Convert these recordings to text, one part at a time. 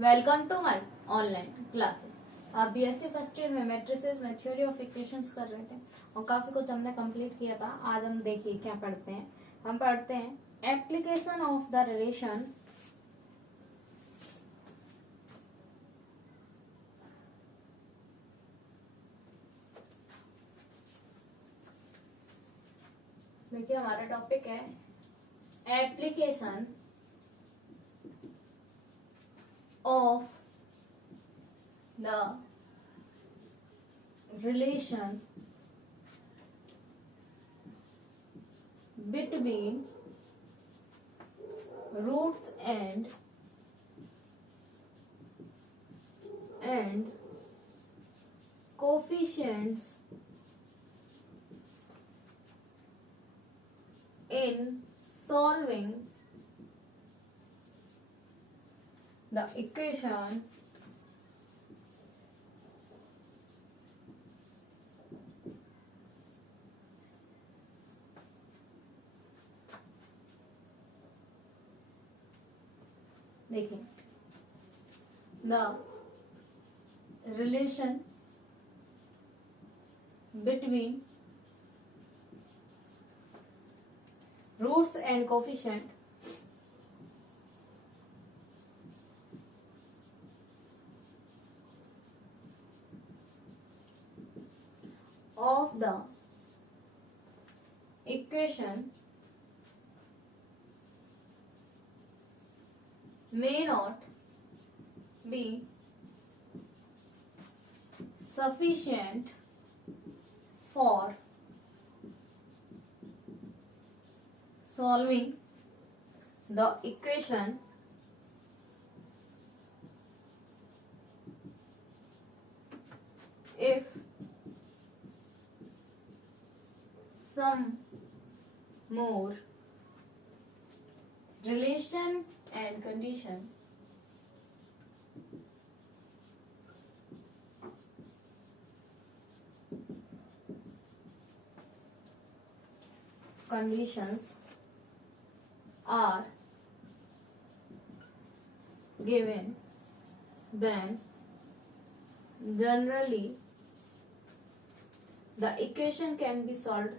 Welcome to my online classes. आप BSc first year में matrices में थ्योरी ऑफ इक्वेशंस कर रहे थे और काफी कुछ हमने कंप्लीट किया था। आज हम देखिए क्या पढ़ते हैं। हम पढ़ते हैं एप्लीकेशन ऑफ द रिलेशन देखिए हमारा टॉपिक है application of the relation between roots and coefficients in solving the equation देखिए the relation between roots and coefficient of the equation may not be sufficient for solving the equation if some more relation and condition conditions are given, then generally the equation can be solved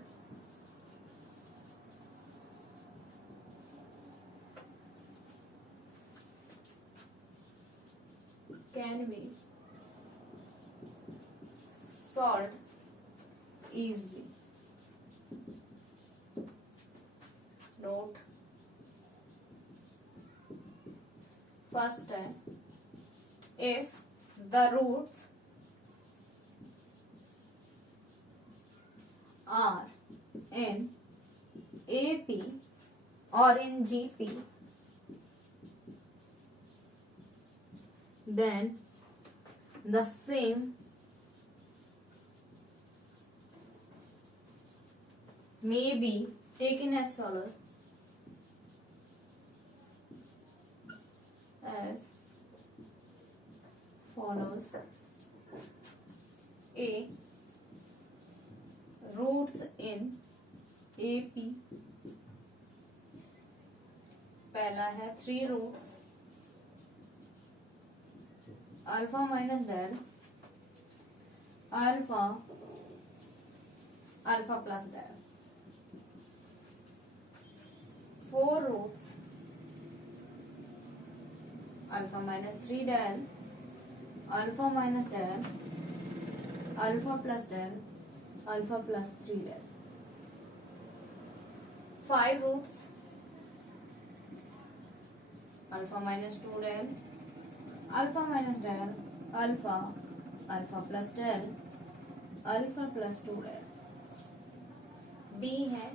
easily. Note first time if the roots are in AP or in GP, then the same may be taken as follows: A roots in AP, पहला है 3 roots alpha minus del alpha alpha plus del, 4 roots alpha minus 3 del alpha minus del alpha plus del alpha plus 3 del, 5 roots alpha minus 2 del alpha minus del alpha alpha plus del alpha plus 2 del. B है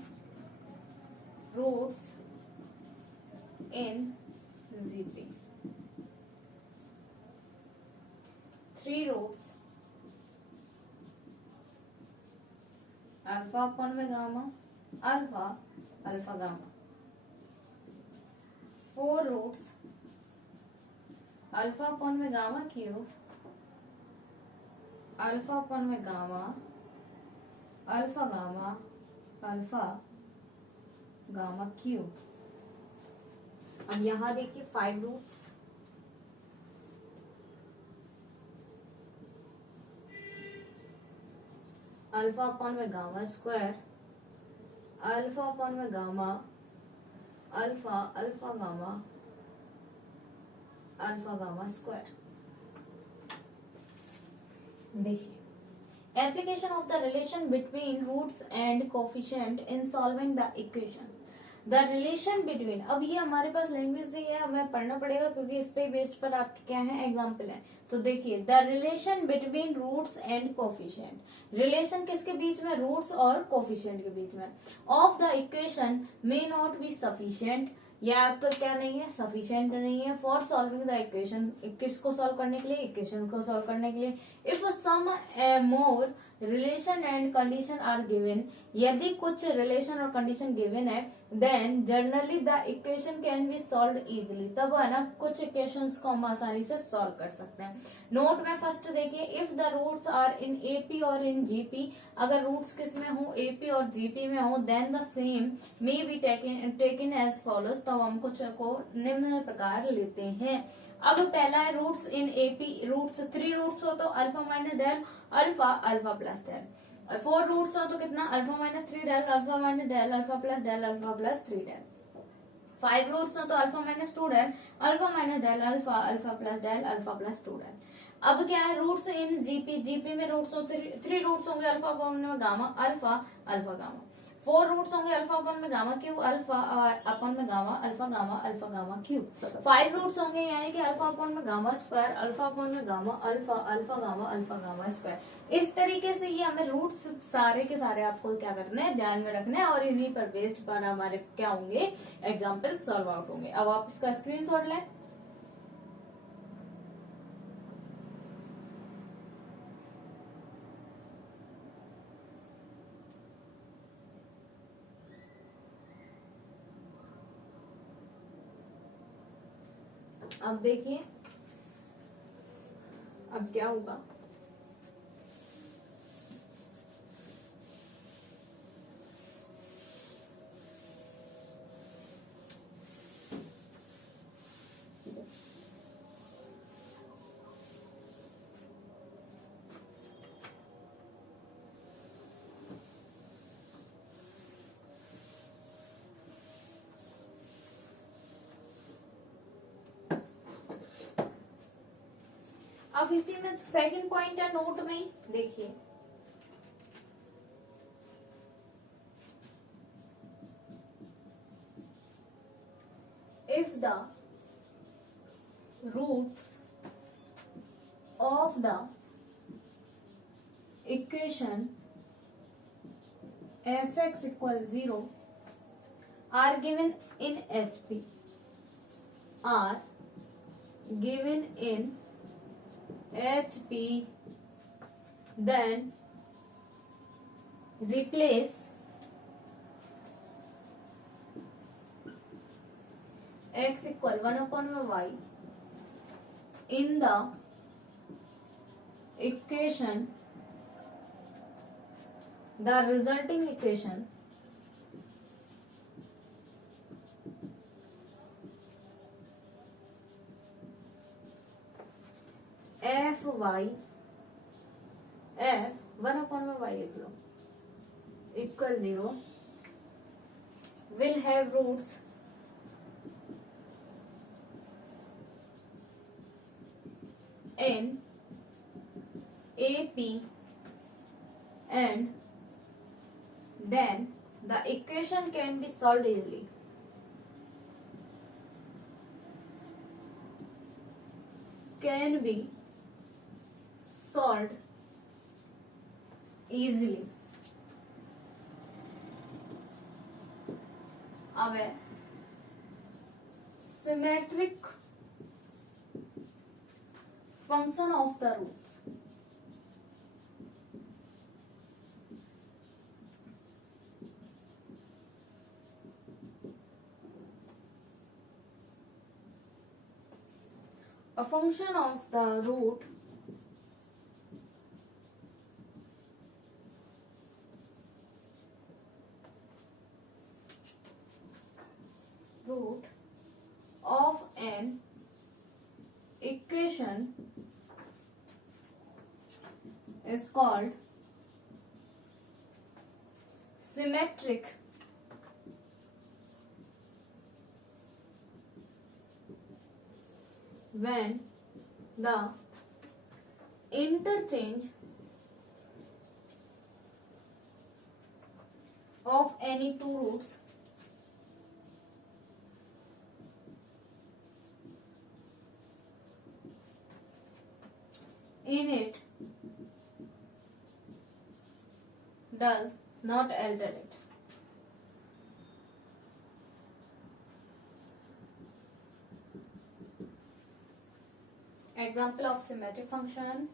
roots in GP, 3 roots alpha upon में gamma alpha alpha gamma, 4 roots alpha upon में gamma cube alpha upon में gamma alpha gamma alpha gamma cube. अब यहां देखिए 5 roots alpha upon में gamma square, alpha upon में gamma, alpha alpha gamma, alpha gamma square. देखिए application of the relation between roots and coefficient in solving the equation. The relation between, अब ये हमारे पास language दी है, हमें पढ़ना पड़ेगा क्योंकि इस पे बेस्ड पर आपके क्या है एग्जाम्पल है। तो देखिए the relation between roots and coefficient, relation किसके बीच में, रूट्स और कोफिशिएंट के बीच में, of the equation may not be sufficient, या तो क्या नहीं है, सफिशिएंट नहीं है, फॉर सॉल्विंग द इक्वेशन, किसको सॉल्व करने के लिए, इक्वेशन को सॉल्व करने के लिए। If some more relation and condition are given, यदि कुछ रिलेशन और कंडीशन गिवन है, then generally the equation can be solve easily, तब है ना कुछ इक्वेशंस को हम आसानी से सॉल्व कर सकते हैं। नोट में फर्स्ट देखिए, if the roots are in AP और इन जीपी, अगर रूट्स किस में हो, एपी और जीपी में हो, then the same may be taken as follows, तो हम कुछ को निम्न प्रकार लेते हैं। अब पहला है roots in AP, roots 3 roots हो तो alpha minus del alpha, alpha plus del. 4 roots हो तो कितना, alpha minus 3 del alpha minus del alpha plus del alpha plus 3 del. 5 roots हो तो alpha minus 2 del alpha minus del alpha alpha plus del alpha plus 2 del. अब क्या है roots in GP, GP में roots हो 3 roots होंगे, alpha upon में gamma alpha alpha gamma. 4 roots होंगे, अल्फा अपॉन में गामा क्यूब अल्फा अपॉन में gamma alpha gamma cube. 5 roots होंगे यानी कि अल्फा अपॉन में गामा स्क्वायर अल्फा अपॉन में गामा अल्फा गामा स्क्वायर। इस तरीके से ये हमें रूट्स सारे के सारे आपको क्या करना है, ध्यान में रखना है, और इन्हीं पर बेस्ड पर हमारे क्या होंगे, एग्जाम्पल सॉल्व आउट होंगे। अब आप इसका स्क्रीनशॉट लें। अब देखिए अब क्या होगा, अब इसी में सेकंड पॉइंट है नोट में ही देखिए, if the roots of the equation fx equal 0 are given in HP, are given in HP, then replace x equal 1 upon y in the equation, the resulting equation fy f 1 upon y लिख लो equal 0 will have roots in AP and then the equation can be solved easily. Can be solved easily. अब है symmetric function of the roots. A function of the root of an equation is called symmetric when the interchange of any two roots in it does not alter it. Example of symmetric function.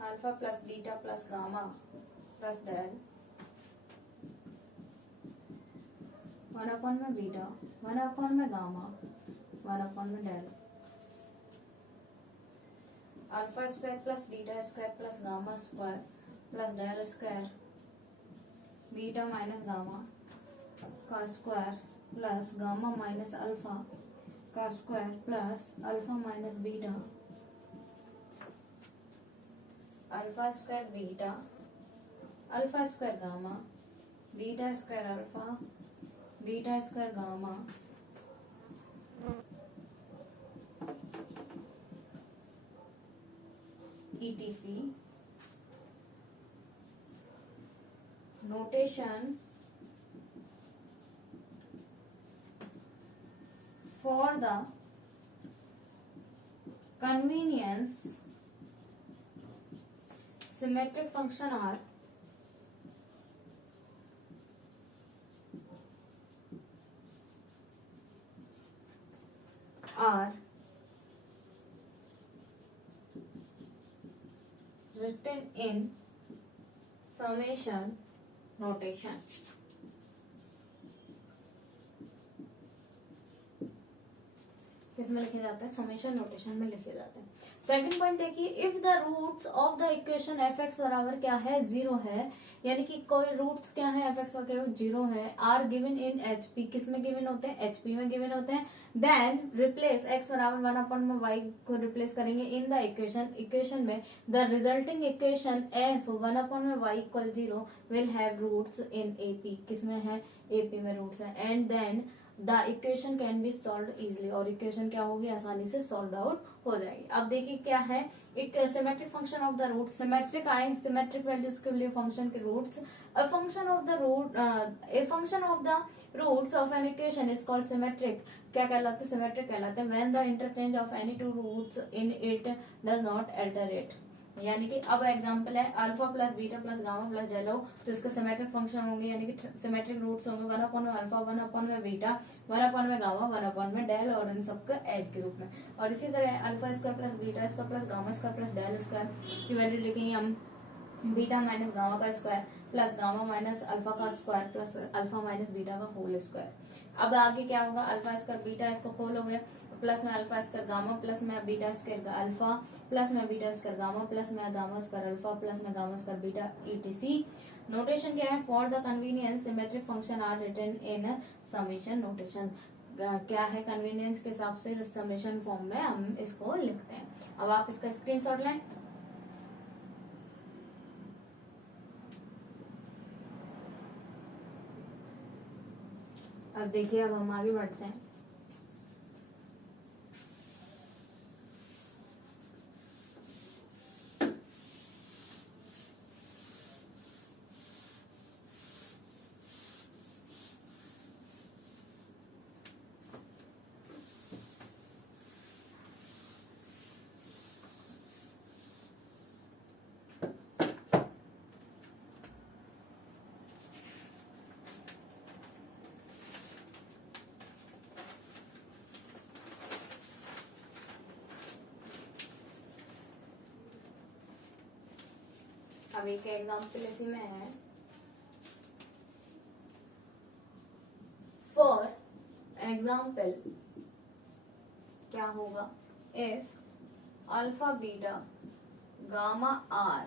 Alpha plus beta plus gamma plus del 1 upon में beta 1 upon में gamma 1 upon में del alpha square plus beta square plus gamma square plus del square beta minus gamma का square plus gamma minus alpha का square plus alpha minus beta alpha square beta alpha square gamma beta square alpha beta square gamma etc. Notation for the convenience symmetric function are written in summation notation. किसमें लिखे जाते हैं? Summation notation में लिखे जाते हैं. Second point देखिए, if the roots of the equation f x बराबर क्या है? 0 है, यानी कि कोई रूट्स क्या है एफ एक्स बराबर 0 है, are given in H P. किसमें गिवन होते हैं? एच पी में गिवन होते हैं. देन रिप्लेस एक्स बराबर 1 अपॉन में वाई को रिप्लेस करेंगे इन द इक्वेशन में. The resulting equation F 1 upon में Y equal 0 will have roots in AP. किसमें है? एपी में रूट्स है. And then the equation can be solve easily, और इक्वेशन क्या होगी? आसानी से सॉल्व आउट हो जाएगी. अब देखिए क्या है, एक symmetric function of the root. Symmetric आए, सिमेट्रिक वैल्यूज के लिए फंक्शन के roots. A function of the roots of an equation is called symmetric. क्या कहलाते हैं? सिमेट्रिक कहलाते हैं. When the interchange of any two roots in it does not alter it. यानी कि अब एग्जांपल है alpha plus beta plus gamma plus del हो, तो इसके सिमेट्रिक फंक्शन होंगे, यानी कि सिमेट्रिक रूट्स होंगे 1 अपॉन में अल्फा 1 अपॉन में बीटा 1 अपॉन में गामा 1 अपॉन में डेल, और इन सबके ऐड के रूप में. और इसी तरह alpha square plus beta square plus gamma square plus del square की वैल्यू लिखेंगे हम बीटा माइनस गामा का square plus gamma minus alpha का square plus alpha minus beta का होल स्क्वायर. अब आगे क्या होगा? अल्फा स्क्वायर बीटा इसको खोलोगे प्लस में अल्फा स्क्वायर गामा प्लस में बीटा स्क्वायर अल्फा प्लस में बीटा स्क्वायर गामा प्लस में गामा स्क्वायर अल्फा प्लस में gamma square beta etc. Notation क्या है? For the convenience symmetric function are written in summation notation. क्या है? Convenience के हिसाब से समेशन फॉर्म में हम इसको लिखते हैं. अब आप इसका स्क्रीनशॉट लें. अब देखिए, अब हम आगे बढ़ते हैं. अब एक एग्जाम्पल इसी में है. फॉर एग्जाम्पल क्या होगा? If alpha beta gamma are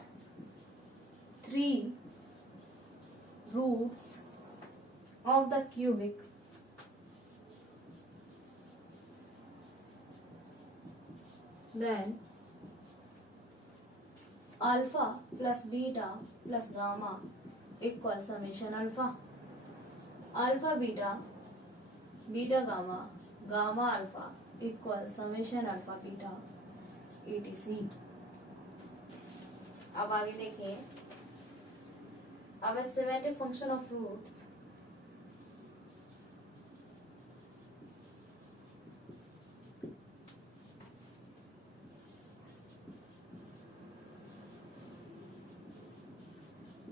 3 roots of the cubic then alpha plus beta plus gamma equal summation alpha, alpha beta beta gamma gamma alpha equal summation alpha beta etc। अब आगे देखिए, अब symmetric function of roots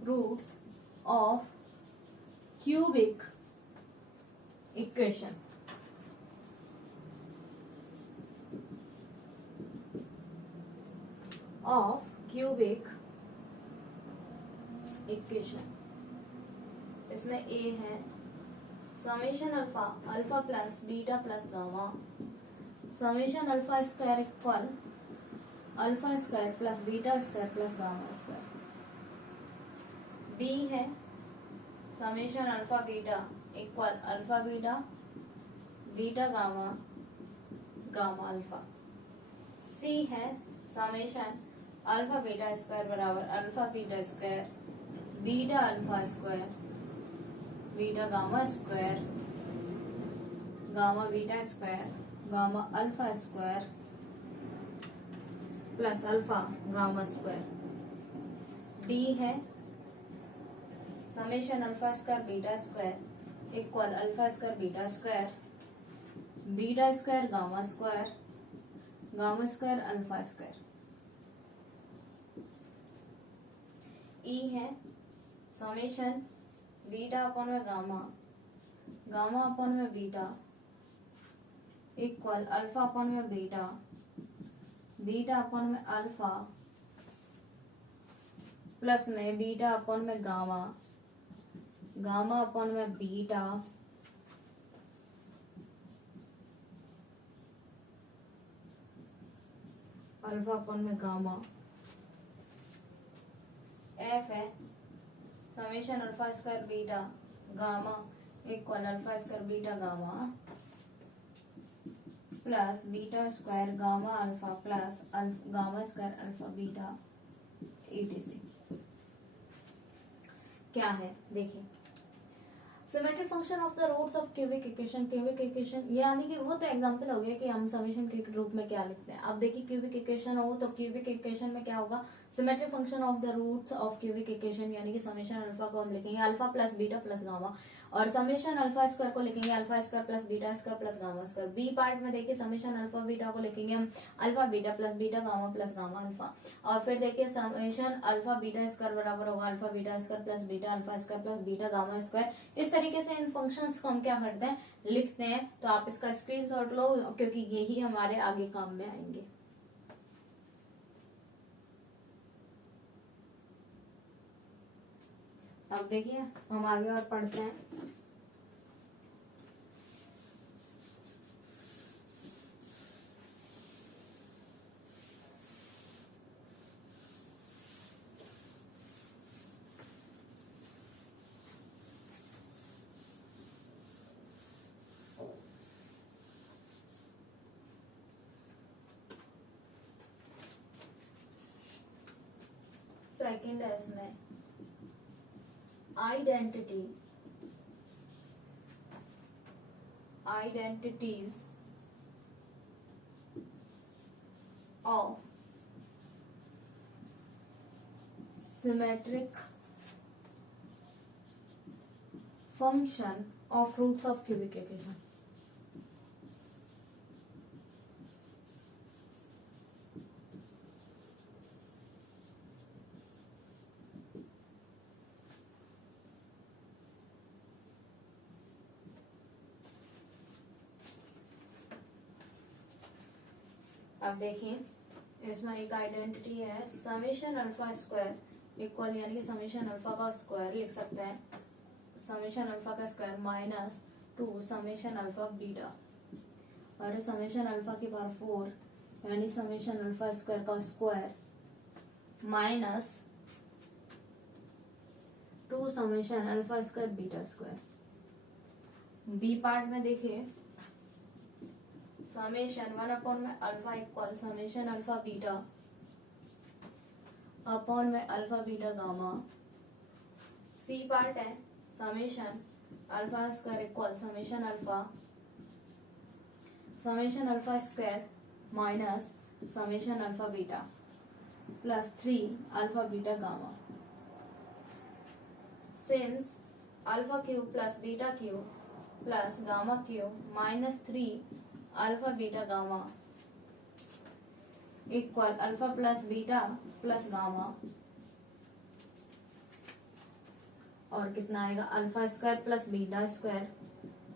roots of cubic equation। of cubic equation, इसमें a है summation alpha alpha plus beta plus gamma summation alpha square equal alpha square plus beta square plus gamma square. b है summation alpha beta equal alpha beta beta gamma gamma alpha. c है summation alpha beta square बराबर alpha beta square beta alpha square beta gamma square gamma beta square gamma alpha square plus alpha gamma square. D है summation alpha square beta square equal alpha square beta square gamma square alpha square. E है summation beta upon में gamma gamma upon में beta equal alpha upon में beta beta upon में alpha plus में beta upon में gamma gamma upon में beta alpha upon में gamma. F है summation alpha square beta gamma equal alpha square beta gamma plus beta square gamma alpha plus gamma square alpha beta etc। क्या है देखिए, symmetric function of the roots of cubic equation. Cubic equation यानी कि वो तो example हो गया कि हम समेशन के रूप में क्या लिखते हैं। अब देखिए क्यूबिक इक्वेशन हो तो क्यूबिक इक्वेशन में क्या होगा, symmetric function of the roots of cubic equation यानी कि समेशन अल्फा को हम लिखेंगे alpha plus beta plus gamma और समेशन अल्फा स्क्वायर को लिखेंगे alpha square plus beta square plus gamma square. B part में देखिए समेशन अल्फा बीटा को लिखेंगे हम alpha beta gamma plus gamma alpha और फिर देखिए समेशन अल्फा बीटा स्क्वायर बराबर होगा alpha beta square plus beta alpha square plus beta gamma square. इस तरीके से इन फंक्शंस को हम क्या करते हैं, लिखते हैं। तो आप इसका स्क्रीनशॉट लो क्योंकि यही हमारे आगे काम में आएंगे। अब देखिए हम आगे और पढ़ते हैं। सेकंड है इसमें identities of symmetric function of roots of cubic equation। अब देखिए इसमें एक आइडेंटिटी है समेशन अल्फा स्क्वायर इक्वल यानी कि समेशन अल्फा का स्क्वायर लिख सकते हैं समेशन अल्फा का square minus 2 summation alpha beta और समेशन अल्फा की पावर 4 यानी समेशन अल्फा स्क्वायर का square minus 2 summation alpha square beta square. B part में देखिए समेशन 1 में alpha equal summation alpha beta upon में alpha beta gamma. C part है summation alpha square equal summation alpha square minus summation alpha beta plus 3 alpha beta gamma. Since alpha cube plus beta cube plus gamma cube minus 3 alpha beta gamma equal alpha plus beta plus gamma, और कितना आएगा alpha square plus beta square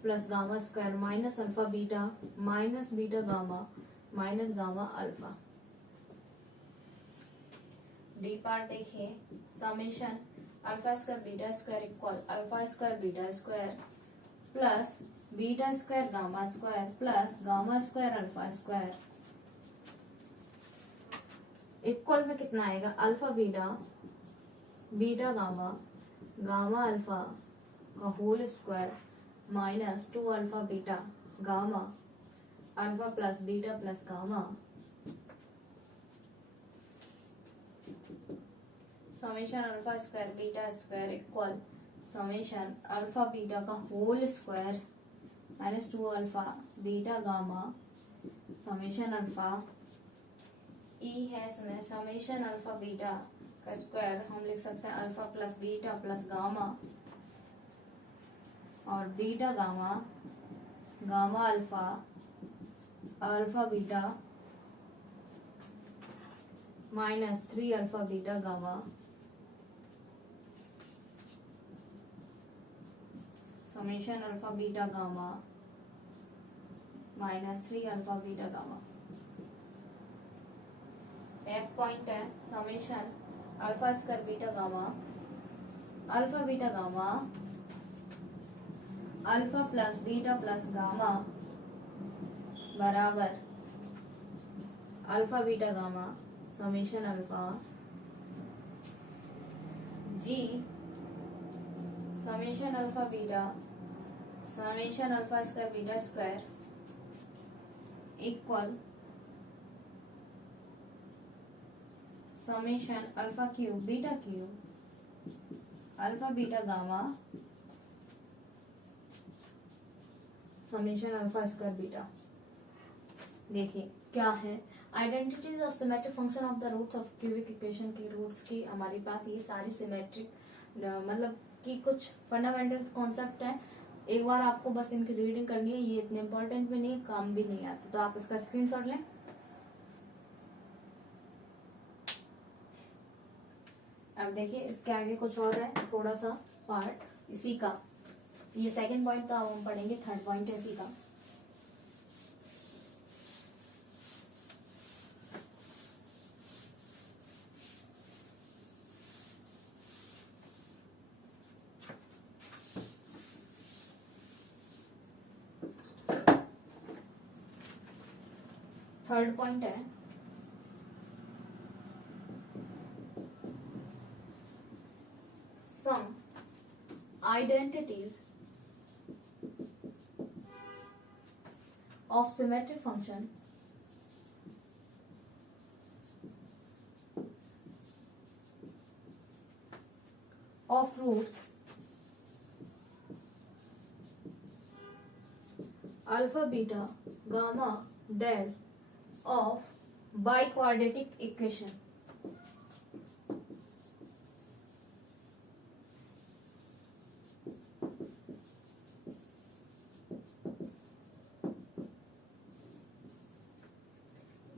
plus gamma square minus alpha beta minus beta gamma minus gamma alpha. D part देखिए summation alpha square beta square equal alpha square beta square plus beta square gamma square plus gamma square alpha square equal में कितना आएगा alpha beta beta gamma gamma alpha का whole square minus 2 alpha beta gamma alpha plus beta plus gamma. Summation alpha square beta square equal summation alpha beta का whole square minus 2 alpha beta gamma summation alpha. E है इसमें summation alpha beta का square हम लिख सकते हैं alpha plus beta plus gamma और beta gamma gamma alpha alpha beta minus 3 alpha beta gamma. Summation alpha beta gamma minus 3 alpha beta gamma. F point है summation alpha square beta gamma alpha plus beta plus gamma बराबर alpha beta gamma summation alpha. G summation alpha beta summation alpha square beta square equal summation alpha cube beta cube alpha beta gamma summation alpha square beta. देखिए क्या है identities of symmetric function of the roots of cubic equation की roots की हमारे पास ये सारी symmetric मतलब कि कुछ फंडामेंटल कॉन्सेप्ट है। एक बार आपको बस इनकी रीडिंग करनी है, ये इतने इंपॉर्टेंट भी नहीं, काम भी नहीं आते, तो आप इसका स्क्रीनशॉट लें। अब देखिए इसके आगे कुछ और है थोड़ा सा पार्ट इसी का, ये सेकंड पॉइंट था, हम पढ़ेंगे थर्ड पॉइंट है इसी का। थर्ड पॉइंट है some identities of symmetric function of roots alpha beta gamma del of biquadratic equation।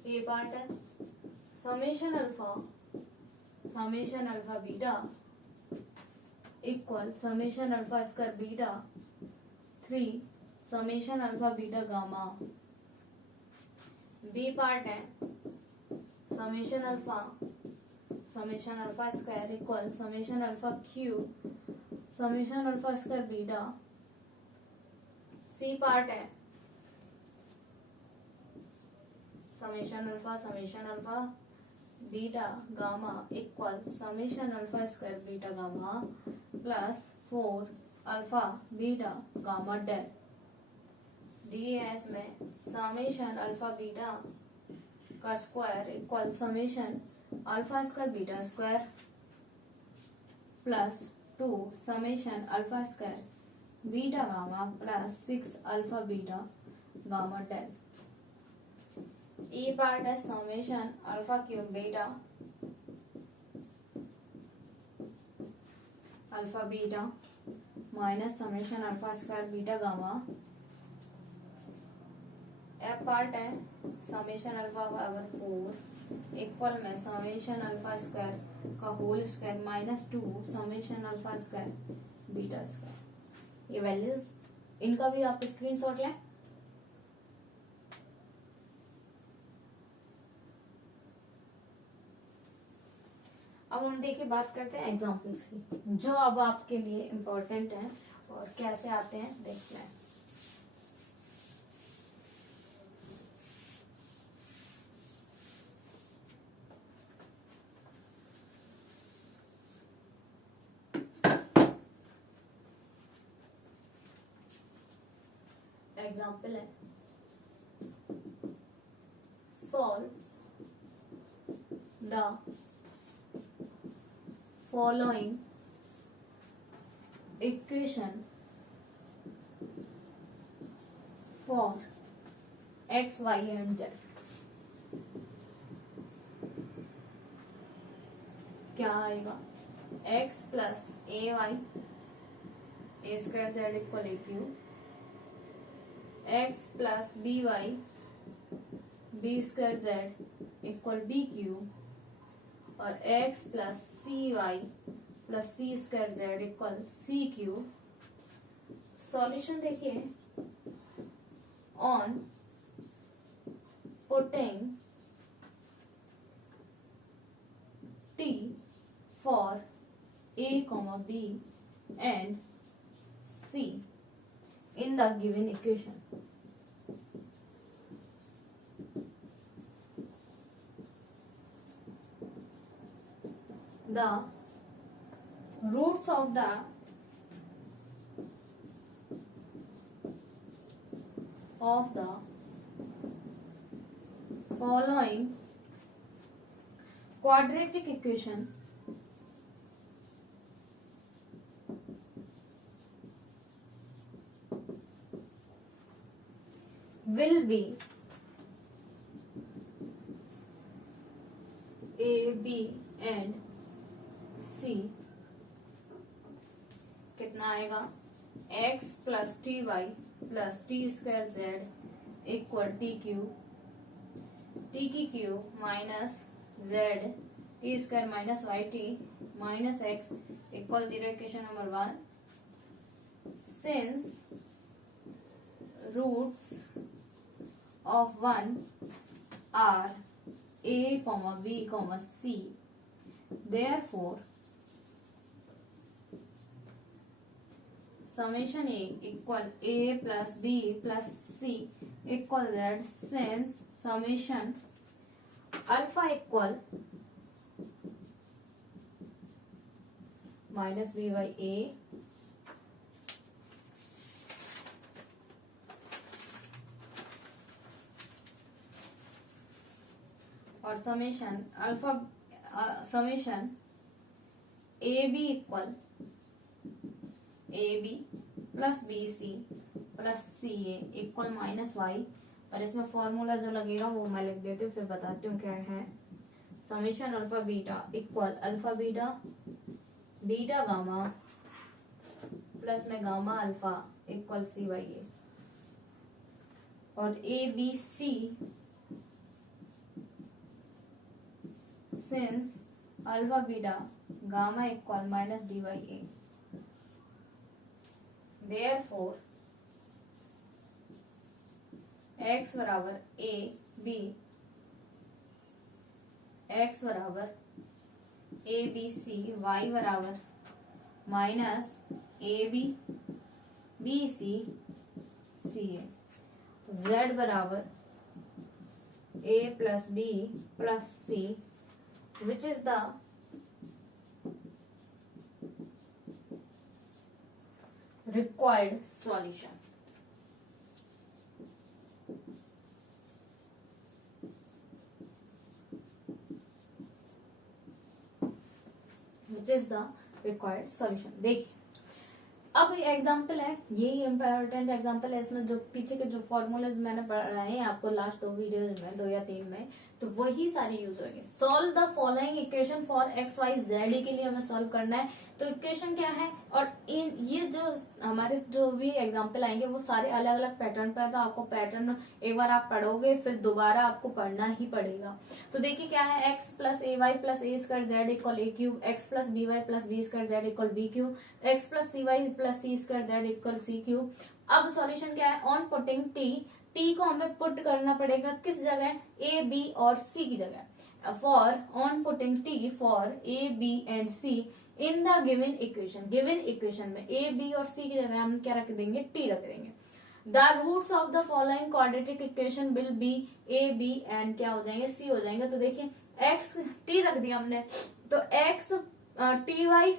ये पार्ट है summation alpha beta equal summation alpha square beta 3 summation alpha beta gamma. B part है summation alpha square equal summation alpha cube summation alpha square beta. C part है summation alpha beta gamma equal summation alpha square beta gamma plus 4 alpha beta gamma del. ds में summation alpha beta का square equal summation alpha square beta square plus 2 summation alpha square beta gamma plus 6 alpha beta gamma del. E part है summation alpha cube beta alpha beta minus summation alpha square beta gamma. F part है summation alpha power 4 equal में summation alpha square का whole square minus 2 summation alpha square beta square. ये values इनका भी आप screenshot लें। अब हम देखिए बात करते हैं एग्जाम्पल्स की जो अब आपके लिए इम्पोर्टेंट है और कैसे आते हैं देखते हैं। एग्जाम्पल है solve the following equation for x, y and z। क्या आएगा x plus A y a square Z equal a q, x plus B y b square Z equal b q और x प्लस सी Y plus सी square Z equal c q. Solution देखिए on putting t for a, b and c in the given equation, the roots of the following quadratic equation will be a, b and c। कितना आएगा x plus T Y plus T square Z equal T Q, T की Q minus Z T square minus Y T minus X equal 0। Equation number 1 since roots of 1 are a, b, c, therefore summation a equal a plus b plus c equal z, since summation alpha equal minus b by a और summation alpha summation a b equal a b plus b c plus c a equal minus y. और इसमें formula जो लगेगा वो मैं लिख देती हूँ फिर बताती हूँ क्या है। Summation alpha beta equal alpha beta beta gamma plus में gamma alpha equal C Y A और A B C since alpha beta gamma equal minus d by a, therefore x बराबर a b x बराबर a b c y बराबर minus a b b c c a z बराबर a plus b plus c which is the required solution। Which is the required solution. देखिए अब example है, यही important example है, इसमें जो पीछे के जो फॉर्मूलाज मैंने पढ़ाए हैं आपको लास्ट 2 वीडियोज में, 2 या 3 में, तो वही सारे यूज होंगे। Solve the following equation for x y z के लिए हमें सॉल्व करना है। तो इक्वेशन क्या है, और ये जो हमारे जो भी एग्जाम्पल आएंगे वो सारे अलग अलग पैटर्न पे है, तो आपको पैटर्न एक बार आप पढ़ोगे फिर दोबारा आपको पढ़ना ही पड़ेगा। तो देखिए क्या है, X plus A Y plus A square Z equal A cube, X plus B Y plus B square Z equal B cube, X plus C Y plus C square Z equal C cube. अब solution क्या है, on putting T को हमें put करना पड़ेगा किस जगह, A B और सी की जगह। For on putting T for A B and C in the given equation, given equation में ए बी और सी की जगह हम क्या रख देंगे, टी रख देंगे। The roots of the following quadratic equation will be a B and क्या हो जाएंगे, सी हो जाएंगे। तो देखिए एक्स टी रख दिया हमने, तो x t y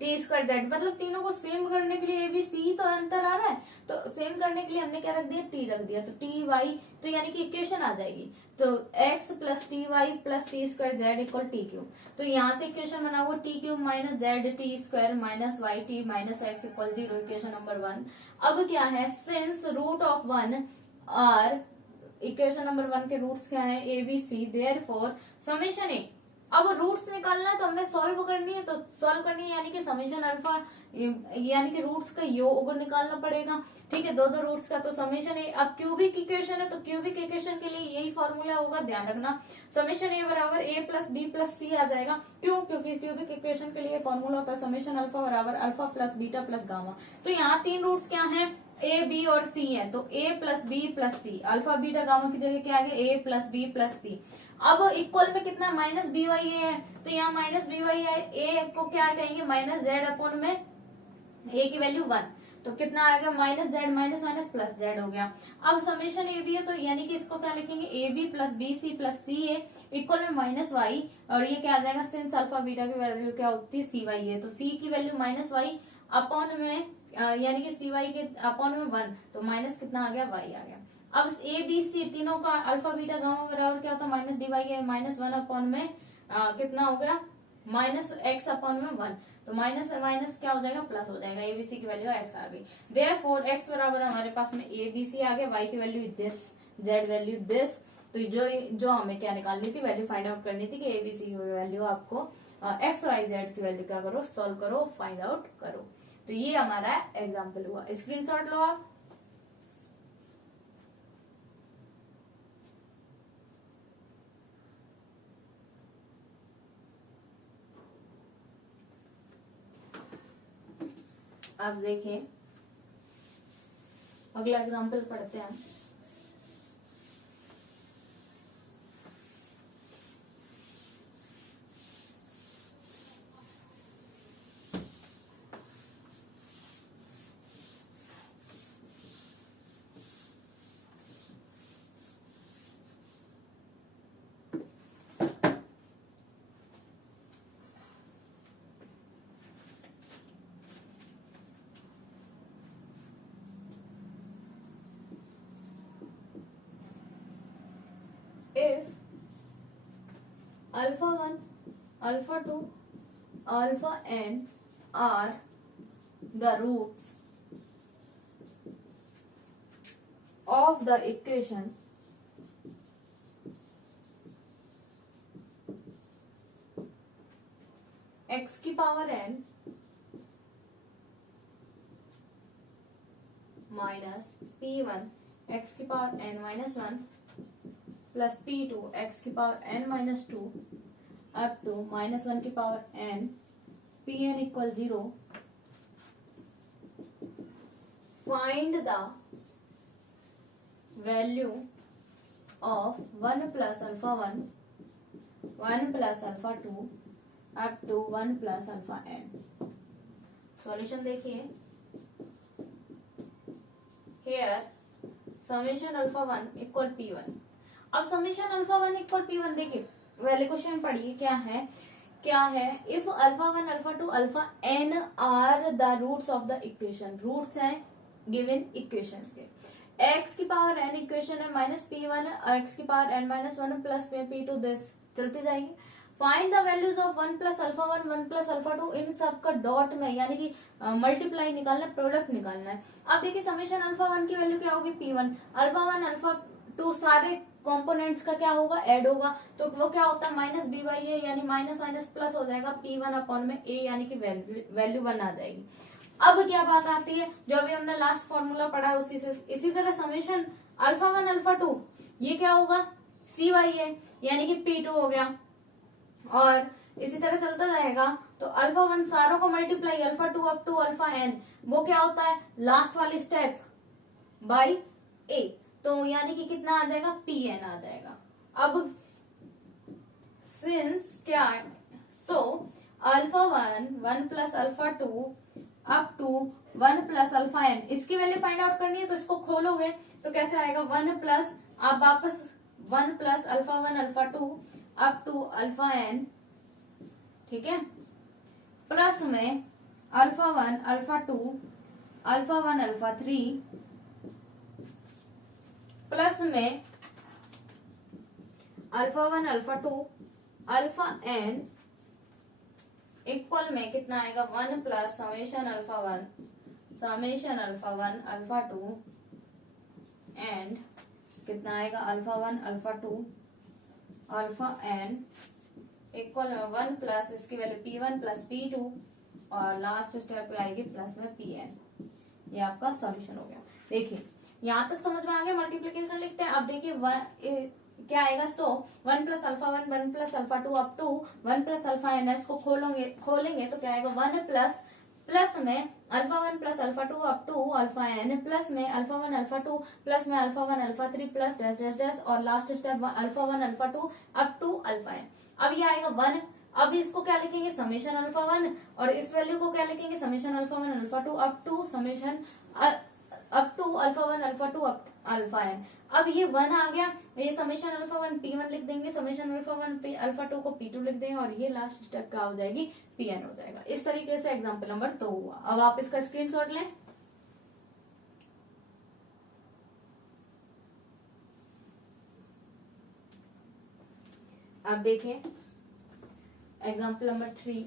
t square z, मतलब तीनों को सेम करने के लिए ए बी सी तो अंतर आ रहा है, तो सेम करने के लिए हमने क्या रख दिया, टी रख दिया। तो टी वाई, तो यानी कि इक्वेशन आ जाएगी, तो X plus T Y plus T square Z equal T cube. तो यहाँ से इक्वेशन बना हुआ T cube minus Z T square minus Y T minus X equal 0, equation number 1। अब क्या है, since root of 1 are, equation number 1 के roots क्या है, A B C, therefore summation A. अब रूट्स निकालना है तो हमें सॉल्व करनी है, तो सॉल्व करनी है यानी कि समेशन अल्फा यानी कि रूट्स का योग निकालना पड़ेगा। ठीक है, दो रूट्स का, तो समेशन ए। अब क्यूबिक इक्वेशन है तो क्यूबिक इक्वेशन के लिए यही फॉर्मूला होगा, ध्यान रखना। समेशन ए बराबर ए प्लस बी प्लस सी आ जाएगा। क्यों, क्योंकि क्यूबिक इक्वेशन के लिए फॉर्मूला होता है समेशन अल्फा बराबर alpha plus beta plus gamma. तो यहाँ 3 रूट्स क्या है, ए बी और सी है, तो ए प्लस बी प्लस सी, अल्फा बीटा गामा की जगह क्या आ गया, ए प्लस बी प्लस सी। अब इक्वल में कितना, माइनस बी वाई ए है, तो यहाँ माइनस बी वाई है, ए को क्या कहेंगे, माइनस जेड अपॉन में ए की वैल्यू 1, तो कितना आ गया, minus Z minus minus plus Z हो गया। अब समेशन ए बी है तो यानी कि इसको क्या लिखेंगे, a b plus b c plus c a equal में माइनस वाई, और ये क्या आ जाएगा, सिंस अल्फा बीटा की वैल्यू क्या होती है, सी वाई है, तो सी की वैल्यू माइनस वाई अपॉन में यानी कि सी वाई के अपॉन में 1, तो माइनस कितना आ गया, वाई आ गया। अब ए बी सी तीनों का अल्फा बीटा गामा बराबर क्या होता है, माइनस डी वाई है, माइनस 1 अपॉन में कितना हो गया, माइनस एक्स अपॉन में 1, तो माइनस माइनस क्या हो जाएगा, प्लस हो जाएगा। एबीसी की वैल्यू एक्स आ गई, देयरफॉर एक्स बराबर हमारे पास में एबीसी आ गया, वाई की value this, Z value this. तो जो हमें क्या निकालनी थी, वैल्यू फाइंड आउट करनी थी कि एबीसी की वैल्यू आपको एक्स वाई जेड की वैल्यू क्या करो, सॉल्व करो, फाइंड आउट करो। तो ये हमारा एग्जाम्पल हुआ, स्क्रीनशॉट लो आप। अब देखें अगला एग्जाम्पल पढ़ते हैं। If alpha 1, alpha 2, alpha n are the roots of the equation x की power n minus p1 x की power n minus 1 plus p2 x की power n minus 2 up to minus 1 की power n pn equal 0, find the value of 1 plus alpha 1, 1 plus alpha 2 up to 1 plus alpha n। Solution देखिए, here summation alpha 1 equal p1। अब summation alpha 1 equal p1 देखिए, पहले question पढ़िए क्या है, if alpha 1 alpha 2 alpha n are the roots of the equation, roots हैं given equation के, x की पावर n इक्वेशन है माइनस p1 x की power n minus 1 plus p2 this चलती जाएगी, find the values of 1 plus alpha 1 1 plus alpha 2 इन सब का डॉट में यानी कि मल्टीप्लाई निकालना है, प्रोडक्ट निकालना है। अब देखिए समेशन अल्फा 1 की वैल्यू क्या होगी P1, अल्फा 1 अल्फा 2 सारे कंपोनेंट्स का क्या होगा, ऐड होगा, तो वो क्या होता है माइनस बी बाई ए यानी माइनस माइनस प्लस हो जाएगा P1 अपॉन में ए यानी कि वैल्यू 1 आ जाएगी। अब क्या बात आती है जो अभी हमने लास्ट फॉर्मूला पढ़ा है उसी से, इसी तरह समेशन अल्फा 1 अल्फा 2 ये क्या होगा सी बाई ए यानी कि P2 हो गया, और इसी तरह चलता जाएगा। तो अल्फा 1 सारों को multiply alpha 2 up to alpha n, वो क्या होता है लास्ट वाली स्टेप बाई ए, तो यानी कि कितना आ जाएगा Pn आ जाएगा। अब सिंस क्या है, so alpha 1 1 plus alpha 2 up to 1 plus alpha n, इसकी वैल्यू फाइंड आउट करनी है तो इसको खोलोगे तो कैसे आएगा 1 प्लस, आप वापस 1 plus alpha 1 alpha 2 up to alpha n, ठीक है, प्लस में alpha 1 alpha 2 alpha 1 alpha 3 plus में alpha 1 alpha 2 alpha n equal में कितना आएगा 1 plus summation alpha 1 summation alpha 1 alpha 2 and कितना आएगा alpha 1 alpha 2 alpha n equal में 1 प्लस इसकी वैल्यू P1 प्लस P2 और लास्ट स्टेप पे आएगी प्लस में Pn। ये आपका सॉल्यूशन हो गया। देखिए यहाँ तक समझ में आ गया, मल्टीप्लिकेशन लिखते हैं। अब देखिए क्या आएगा, so 1 plus alpha 1 1 plus alpha 2 up to 1 plus alpha n, इसको खोलेंगे तो क्या आएगा 1 प्लस प्लस में alpha 1 plus alpha 2 up to alpha n plus में अल्फा 1 अल्फा 2 प्लस में alpha 1 alpha 3 plus dash dash dash और last step alpha 1 alpha 2 up to alpha n। अब ये आएगा 1, अब इसको क्या लिखेंगे समेशन अल्फा 1 और इस वैल्यू को क्या लिखेंगे summation alpha 1 alpha 2 up to summation up to alpha 1 alpha 2 alpha n। अब ये 1 आ गया, ये समेशन अल्फा 1 P1 लिख देंगे, समेशन अल्फा 1 अल्फा 2 को P2 लिख देंगे और ये लास्ट स्टेप क्या हो जाएगी Pn हो जाएगा। इस तरीके से एग्जांपल नंबर 2 हुआ। अब आप इसका स्क्रीनशॉट लें। आप देखिए एग्जांपल नंबर 3,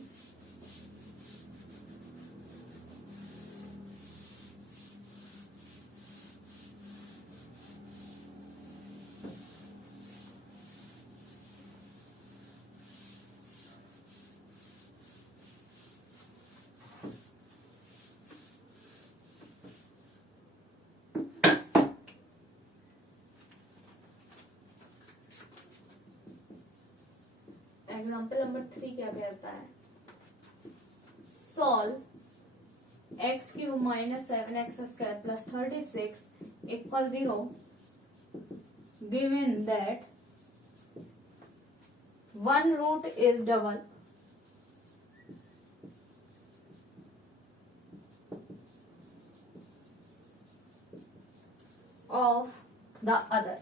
एग्जाम्पल नंबर 3 क्या कहता है, solve x cube minus 7x square plus 36 equal 0 given that 1 root is double of the other.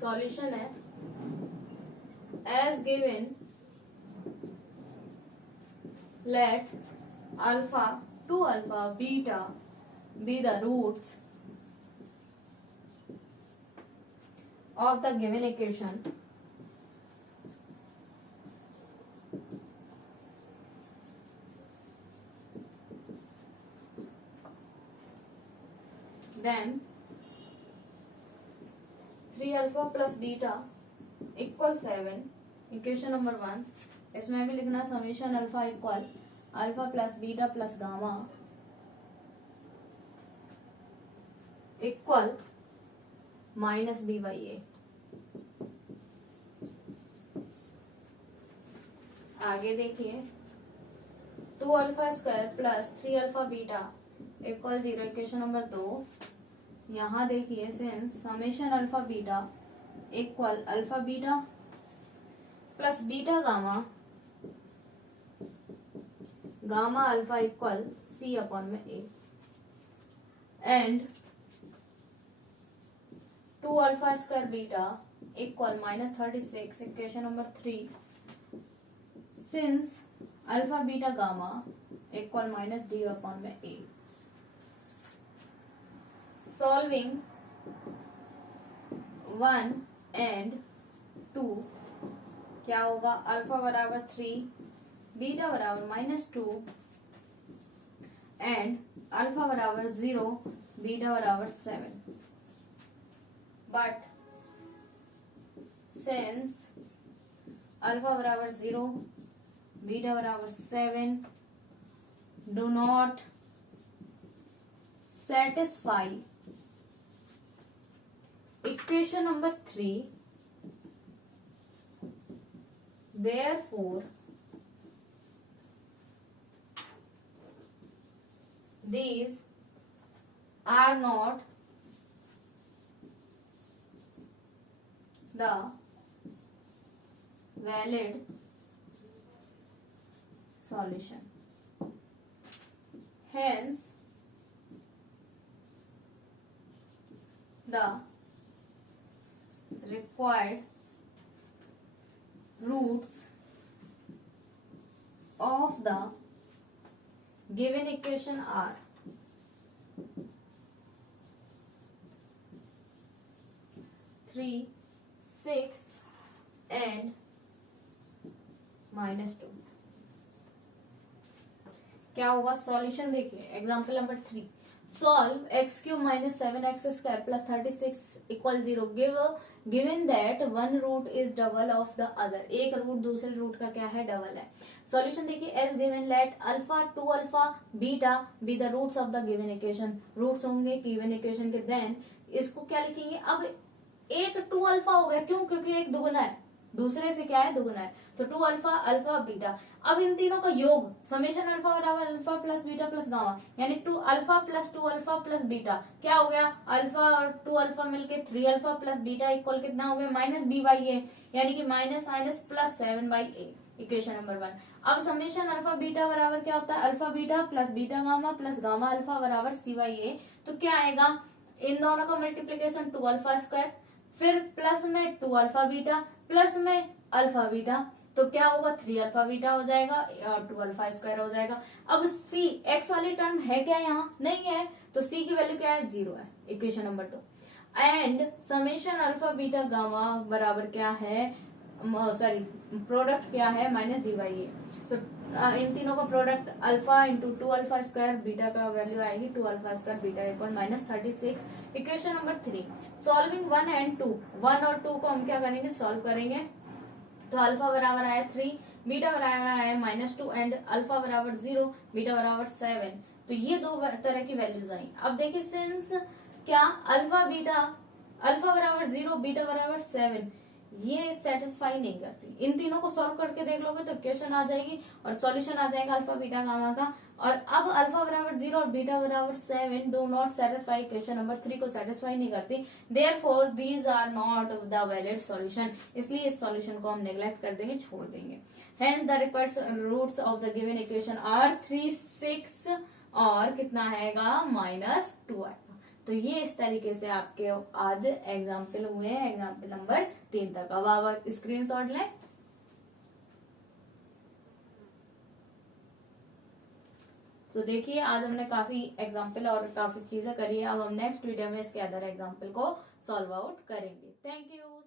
Solution है as given let alpha to alpha beta be the roots of the given equation then 3 alpha plus beta equal 7, equation number 1। इसमें भी लिखना summation alpha equal alpha plus beta plus gamma equal minus B by A. आगे देखिए 2 alpha square plus 3 alpha beta equal 0, equation number 2। यहाँ देखिए since summation alpha beta equal alpha beta plus beta gamma gamma alpha equal C upon में A and 2 alpha square beta equal minus 36, equation number 3 since alpha beta gamma equal minus D upon में ए। Solving 1 and 2 क्या होगा, alpha बराबर 3, beta बराबर -2 and alpha बराबर 0, beta बराबर 7. But since alpha बराबर 0, beta बराबर 7 do not satisfy equation number 3, therefore these are not the valid solution. Hence the required roots of the given equation are -3, 6 and -2. क्या होगा solution, देखिए example number 3, solve x³ - 7x² + 36 = 0. Given that one root is double of the other, एक root दूसरे root का क्या है, double है. Solution देखिए as given, let alpha 2 alpha beta be the roots of the given equation. Roots होंगे given equation के, then इसको क्या लिखेंगे, अब एक 2 अल्फा हो गया, क्यों, क्योंकि एक दुगुना है, दूसरे से क्या है, दुगुना है, तो 2 अल्फा अल्फा बीटा. अब इन तीनों का योग समेशन अल्फा बराबर alpha plus beta plus gamma, यानी 2 alpha plus 2 alpha plus beta क्या हो गया, अल्फा और 2 अल्फा मिलके 3 अल्फा प्लस बीटा इक्वल कितना हो गया, -b/a, यानी कि -+7/a. Equation number 1. अब समेशन अल्फा बीटा बराबर क्या होता है, alpha beta plus beta gamma plus gamma alpha बराबर c/a. तो क्या आएगा, इन दोनों का मल्टीप्लीकेशन 2 अल्फा स्क्वायर, फिर प्लस में 2 अल्फा बीटा प्लस में अल्फा बीटा, तो क्या होगा 3 अल्फा बीटा हो जाएगा और 2 अल्फा स्क्वायर हो जाएगा. अब c x वाली टर्म है क्या, यहाँ नहीं है, तो c की वैल्यू क्या है, 0 है. Equation number 2. And summation alpha beta gamma बराबर क्या है, सॉरी प्रोडक्ट क्या है, -d/a. तो इन तीनों का product alpha into 2 alpha square beta का वैल्यू आएगी 2 alpha square beta equal -36. Equation number 3, solving 1 and 2, 1 और 2 को हम क्या करेंगे, सॉल्व करेंगे. तो अल्फा बराबर आया 3, बीटा बराबर आया -2 एंड अल्फा बराबर 0, बीटा बराबर 7. तो ये दो तरह की वैल्यूज आई. अब देखिए सिंस क्या अल्फा बराबर 0, बीटा बराबर 7 ये सेटिस्फाई नहीं करती, इन तीनों को सॉल्व करके देख लोगे तो इक्वेशन आ जाएगी और सॉल्यूशन आ जाएगा अल्फा बीटा गामा का. और अब अल्फा बराबर 0 और बीटा बराबर 7 do not satisfy, equation number 3 को सेटिस्फाई नहीं करती. Therefore these are not the valid solution, इसलिए इस सॉल्यूशन को हम नेग्लेक्ट कर देंगे, छोड़ देंगे. Hence the required roots of the given equation are 3, 6 और कितना आएगा, -2 आएगा. तो ये इस तरीके से आपके आज एग्जाम्पल हुए हैं, एग्जाम्पल नंबर 3 तक. अब आप स्क्रीनशॉट लें. तो देखिए आज हमने काफी एग्जाम्पल और काफी चीजें करी है. अब हम नेक्स्ट वीडियो में इसके अदर एग्जाम्पल को सॉल्व आउट करेंगे. Thank you.